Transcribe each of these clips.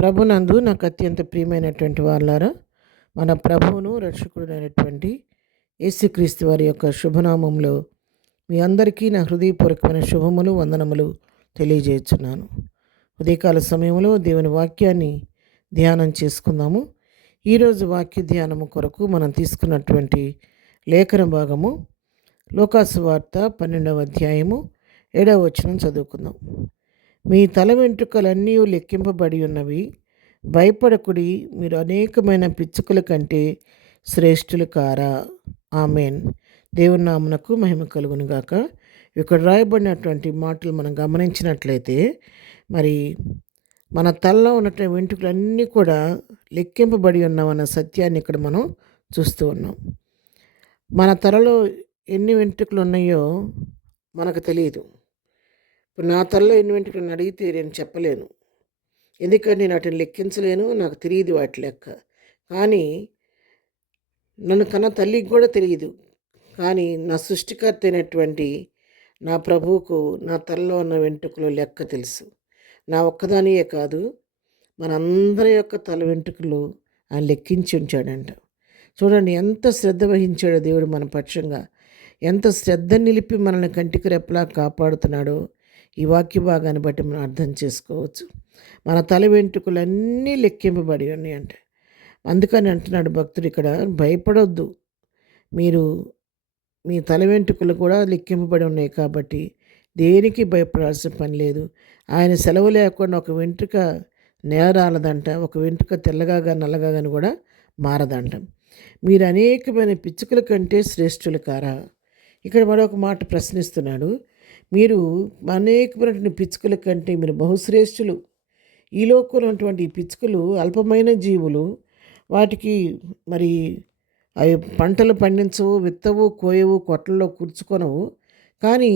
ప్రభునందు నాకు అత్యంత ప్రియమైనటువంటి వాళ్ళారా, మన ప్రభువును రక్షకుడైనటువంటి యేసుక్రీస్తు వారి యొక్క శుభనామంలో మీ అందరికీ నా హృదయపూర్వకమైన శుభములు వందనములు తెలియజేస్తున్నాను. ఉదయకాల సమయంలో దేవుని వాక్యాన్ని ధ్యానం చేసుకుందాము. ఈరోజు వాక్య ధ్యానము కొరకు మనం తీసుకున్నటువంటి లేఖన భాగము లూకాసు వార్త 12వ అధ్యాయము 7వ వచనం చదువుకుందాం. మీ తల వెంట్రుకలన్నీ లెక్కింపబడి ఉన్నవి, భయపడకుడి, మీరు అనేకమైన పిచ్చుకల కంటే శ్రేష్ఠులు కారా. ఆమెన్. దేవుని నామునకు మహిమ కలుగును గాక. ఇక్కడ రాయబడినటువంటి మాటలు మనం గమనించినట్లయితే, మరి మన తలలో ఉన్నటువంటి వెంట్రుకలన్నీ కూడా లెక్కింపబడి ఉన్నామన్న సత్యాన్ని ఇక్కడ మనం చూస్తూ ఉన్నాం. మన తలలో ఎన్ని వెంట్రుకలు ఉన్నాయో మనకు తెలియదు. ఇప్పుడు నా తలలో ఎన్ని వెంట్రుకలను అడిగితే నేను చెప్పలేను, ఎందుకంటే నేను వాటిని లెక్కించలేను, నాకు తెలియదు వాటి లెక్క. కానీ నన్ను కన్న తల్లికి కూడా తెలియదు, కానీ నా సృష్టికర్త అయినటువంటి నా ప్రభువుకు నా తలలో ఉన్న వెంట్రుకలు లెక్క తెలుసు. నా ఒక్కదానియే కాదు, మనందరి యొక్క తల వెంట్రుకలు ఆయన లెక్కించి ఉంచాడంట. చూడండి ఎంత శ్రద్ధ వహించాడో దేవుడు మన పక్షంగా, ఎంత శ్రద్ధ నిలిపి మనల్ని కంటికి రెప్పలా కాపాడుతున్నాడో ఈ వాక్య భాగాన్ని బట్టి మనం అర్థం చేసుకోవచ్చు. మన తల వెంట్రుకలన్నీ లెక్కింపబడి ఉన్నాయంట. అందుకని అంటున్నాడు భక్తుడు ఇక్కడ, భయపడొద్దు, మీరు మీ తల వెంట్రుకలు కూడా లెక్కింపబడి ఉన్నాయి కాబట్టి దేనికి భయపడాల్సిన పని లేదు. ఆయన సెలవు లేకుండా ఒక వెంట్రుక నేరాలదంట, ఒక వెంట్రుక తెల్లగా నల్లగా కానీ కూడా మారదంట. మీరు అనేకమైన పిచ్చుకల కంటే శ్రేష్ఠులు కారా. ఇక్కడ మరొక మాట ప్రశ్నిస్తున్నాడు, మీరు అనేకమైనటువంటి పిచ్చుకల కంటే మీరు బహుశ్రేష్ఠులు. ఈ లోకంలో ఉన్నటువంటి పిచ్చుకలు అల్పమైన జీవులు, వాటికి మరి అవి పంటలు పండించవు, విత్తవు, కోయవు, కొట్లలో కూర్చుకొనవు. కానీ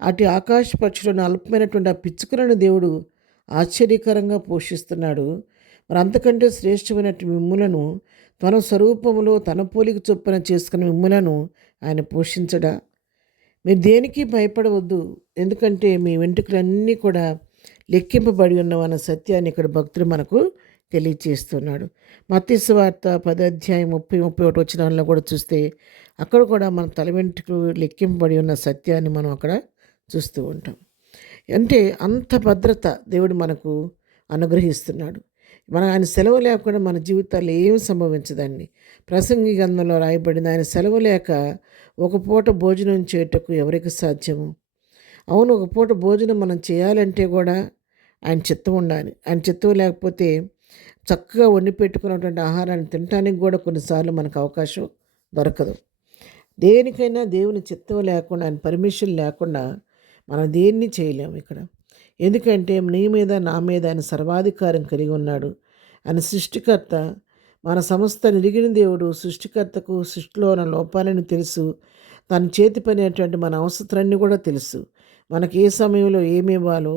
అటు ఆకాశ పక్షులను అల్పమైనటువంటి ఆ పిచ్చుకలను దేవుడు ఆశ్చర్యకరంగా పోషిస్తున్నాడు. మరి అంతకంటే శ్రేష్టమైనటువంటి మిమ్ములను తన స్వరూపములో తన పోలిక చొప్పున చేసుకున్న మిమ్ములను ఆయన పోషించడా. మీరు దేనికి భయపడవద్దు, ఎందుకంటే మీ వెంట్రుకలన్నీ కూడా లెక్కింపబడి ఉన్నవన్న సత్యాన్ని ఇక్కడ భక్తుడు మనకు తెలియచేస్తున్నాడు. మత్తయి సువార్త 10వ అధ్యాయం 30-31 వచనాల్లో కూడా చూస్తే అక్కడ కూడా మన తల వెంట్రుకలు లెక్కింపబడి ఉన్న సత్యాన్ని మనం అక్కడ చూస్తూ ఉంటాం. అంటే అంత భద్రత దేవుడు మనకు అనుగ్రహిస్తున్నాడు. ఆయన సెలవు లేకుండా మన జీవితాల్లో ఏమి సంభవించదండి. ప్రసంగి గ్రంథంలో రాయబడింది, ఆయన సెలవు లేక ఒక పూట భోజనం చేయుటకు ఎవరికి సాధ్యము. అవును, ఒక పూట భోజనం మనం చేయాలంటే కూడా ఆయన చిత్తం ఉండాలి. ఆయన చిత్తం లేకపోతే చక్కగా వండి పెట్టుకున్నటువంటి ఆహారాన్ని తినడానికి కూడా కొన్నిసార్లు మనకు అవకాశం దొరకదు. దేనికైనా దేవుని చిత్తం లేకుండా, ఆయన పర్మిషన్ లేకుండా మనం దేన్ని చేయలేము ఇక్కడ. ఎందుకంటే నీ మీద నా మీద ఆయన సర్వాధికారం కలిగి ఉన్నాడు. ఆయన సృష్టికర్త, మన సమస్త నిరిగిన దేవుడు. సృష్టికర్తకు సృష్టిలో ఉన్న లోపాలని తెలుసు, తన చేతి పని అనేటువంటి మన అవసరాన్ని కూడా తెలుసు. మనకి ఏ సమయంలో ఏమి ఇవ్వాలో,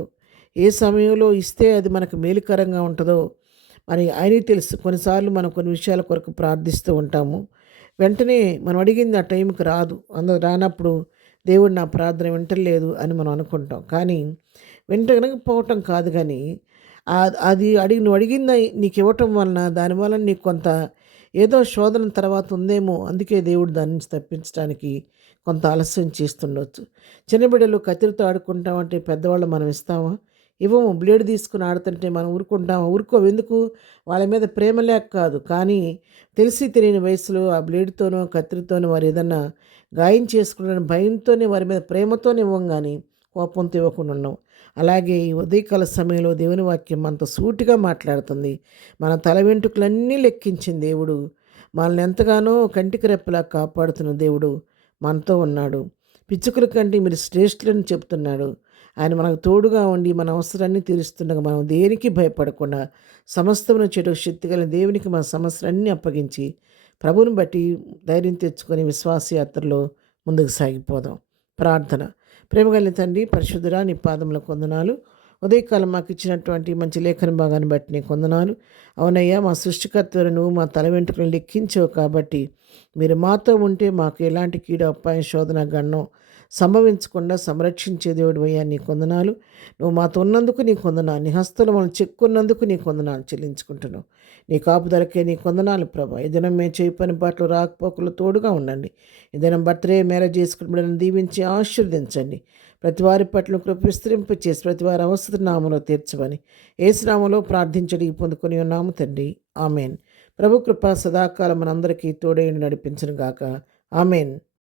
ఏ సమయంలో ఇస్తే అది మనకు మేలుకరంగా ఉంటుందో మరి ఆయనకి తెలుసు. కొన్నిసార్లు మనం కొన్ని విషయాల కొరకు ప్రార్థిస్తూ ఉంటాము, వెంటనే మనం అడిగింది ఆ టైంకి రాదు. రానప్పుడు దేవుడు నా ప్రార్థన వింటలేదు అని మనం అనుకుంటాం. కానీ వినకపోవటం కాదు, కానీ అది నువ్వు అడిగింది నీకు ఇవ్వటం వలన దానివల్ల నీకు కొంత ఏదో శోధన తర్వాత ఉందేమో, అందుకే దేవుడు దాని నుంచి తప్పించడానికి కొంత ఆలస్యం చేస్తుండొచ్చు. చిన్నబిడ్డలు కత్తిరితో ఆడుకుంటామంటే పెద్దవాళ్ళు మనం ఇస్తామా? ఇవ్వము. బ్లేడ్ తీసుకుని ఆడుతుంటే మనం ఊరుకుంటామా? ఎందుకు? వాళ్ళ మీద ప్రేమ లేక కాదు, కానీ తెలిసి తెలియని వయసులో ఆ బ్లేడ్తోనో కత్తిరితోనో వారు ఏదన్నా గాయం చేసుకున్న భయంతోనే, వారి మీద ప్రేమతోనే ఇవ్వం, కానీ కోపంతో ఇవ్వకుండా ఉన్నాం. అలాగే ఈ ఉదయకాల సమయంలో దేవుని వాక్యం మనతో సూటిగా మాట్లాడుతుంది. మన తల వెంట్రుకలన్నీ లెక్కించిన దేవుడు, మనల్ని ఎంతగానో కంటికి రెప్పలా కాపాడుతున్న దేవుడు మనతో ఉన్నాడు. పిచ్చుకల కంటే మీరు శ్రేష్ఠులని చెప్తున్నాడు. ఆయన మనకు తోడుగా ఉండి మన అవసరాన్ని తీరుస్తుండగా మనం దేనికి భయపడకుండా సమస్తమును చెడు శక్తి గల దేవునికి మన సమస్యలన్నీ అప్పగించి ప్రభువుని బట్టి ధైర్యం తెచ్చుకొని విశ్వాసయాత్రలో ముందుకు సాగిపోదాం. ప్రార్థన. ప్రేమగలిగిన తండ్రి, పరిశుద్ధుడా, నీ పాదములకు వందనాలు. ఉదయకాలం మాకు ఇచ్చినటువంటి మంచి లేఖన భాగాన్ని బట్టి నీకు వందనాలు. అవునయ్యా, మా సృష్టికర్తను నువ్వు మా తల వెంట్రుకలను లెక్కించావు కాబట్టి మీరు మాతో ఉంటే మాకు ఎలాంటి కీడు, అపాయం, శోధన, గండం సంభవించకుండా సంరక్షించే దేవుడు అయ్యా నీ కొందనాలు. నువ్వు మాతో ఉన్నందుకు నీ కొందనాలు, నీ హస్తలు మనం చెక్కున్నందుకు నీ కొందనాలు చెల్లించుకుంటున్నావు. నీ కాపుదలకే నీ కొందనాలు ప్రభా. ఈ దినం మేము చేయి పని పాటలు రాకపోకలు తోడుగా ఉండండి. ఈ దినం బర్త్డే మ్యారేజ్ చేసుకుని బిడ్డలను దీవించి ఆశీర్వదించండి. ప్రతి వారి పట్ల కృప విస్తరింప చేసి ప్రతి వారి అవసర నామంలో తీర్చమని యేసు నామములో ప్రార్థించడి పొందుకొని ఉన్నాము తండ్రి. ఆమెన్. ప్రభు కృప సదాకాలం మనందరికీ తోడైండి నడిపించును గాక. ఆమెన్.